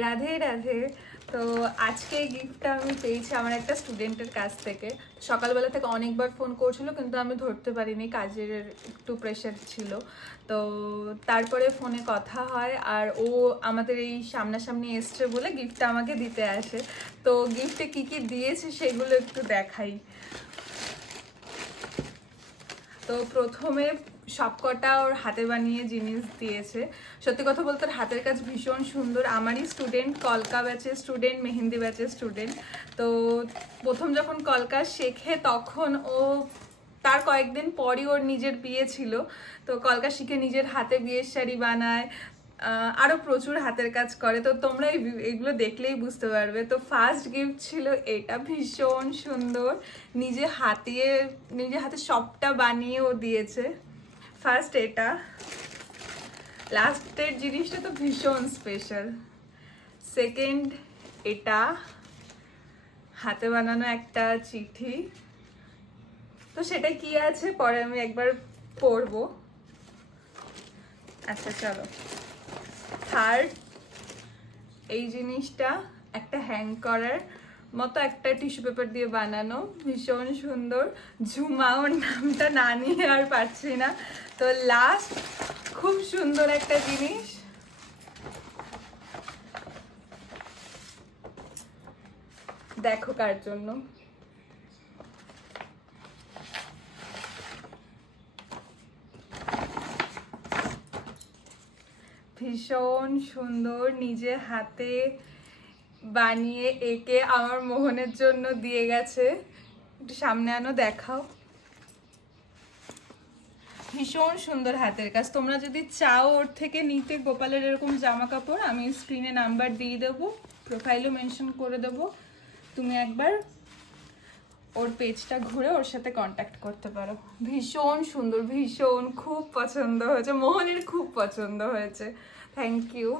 রাধে রাধে। তো আজকে গিফটটা আমি পেয়েছি আমার একটা স্টুডেন্টের কাছ থেকে। সকালবেলা থেকে অনেকবার ফোন করছিল কিন্তু আমি ধরতে পারিনি, কাজের একটু প্রেশার ছিল। তো তারপরে ফোনে কথা হয় আর ও আমাদের এই সামনাসামনি এসছে বলে গিফটটা আমাকে দিতে আসে। তো গিফটে কি কি দিয়েছে সেগুলো একটু দেখাই। তো প্রথমে সবকটা ওর হাতে বানিয়ে জিনিস দিয়েছে। সত্যি কথা বলতে ওর হাতের কাজ ভীষণ সুন্দর। আমারই স্টুডেন্ট, কলকা ব্যাচের স্টুডেন্ট, মেহেন্দি ব্যাচের স্টুডেন্ট। তো প্রথম যখন কলকা শেখে তখন ও তার কয়েকদিন পরই ওর নিজের বিয়ে ছিল। তো কলকা শিখে নিজের হাতে বিয়ের শাড়ি বানায়, আরও প্রচুর হাতের কাজ করে। তো তোমরা এগুলো দেখলেই বুঝতে পারবে। তো ফার্স্ট গিফট ছিল এটা, ভীষণ সুন্দর। নিজে হাতে সবটা বানিয়ে ও দিয়েছে। ফার্স্ট এটা, লাস্টের জিনিসটা তো ভীষণ স্পেশাল। সেকেন্ড এটা, হাতে বানানো একটা চিঠি। তো সেটা কি আছে পরে আমি একবার পড়বো। আচ্ছা চলো। থার্ড এই জিনিসটা একটা হ্যাং করার মতো একটা টিস্যু পেপার দিয়ে বানানো, ভীষণ সুন্দর। ঝুমাওর নামটা না নিয়ে আর পারছি না। তো লাস্ট খুব সুন্দর একটা জিনিস, দেখো কার জন্য। ভীষণ সুন্দর, নিজে হাতে বানিয়ে একে আমার মোহনের জন্য দিয়ে গেছে। একটু সামনে আনো, দেখাও। ভীষণ সুন্দর হাতের কাজ। তোমরা যদি চাও ওর থেকে নিতে গোপালের এরকম জামা কাপড়, আমি স্ক্রিনে নাম্বার দিয়ে দেবো, প্রোফাইলও মেনশন করে দেবো। তুমি একবার ওর পেজটা ঘুরে ওর সাথে কন্ট্যাক্ট করতে পারো। ভীষণ সুন্দর, ভীষণ, খুব পছন্দ হয়েছে, মোহনের খুব পছন্দ হয়েছে। Thank you.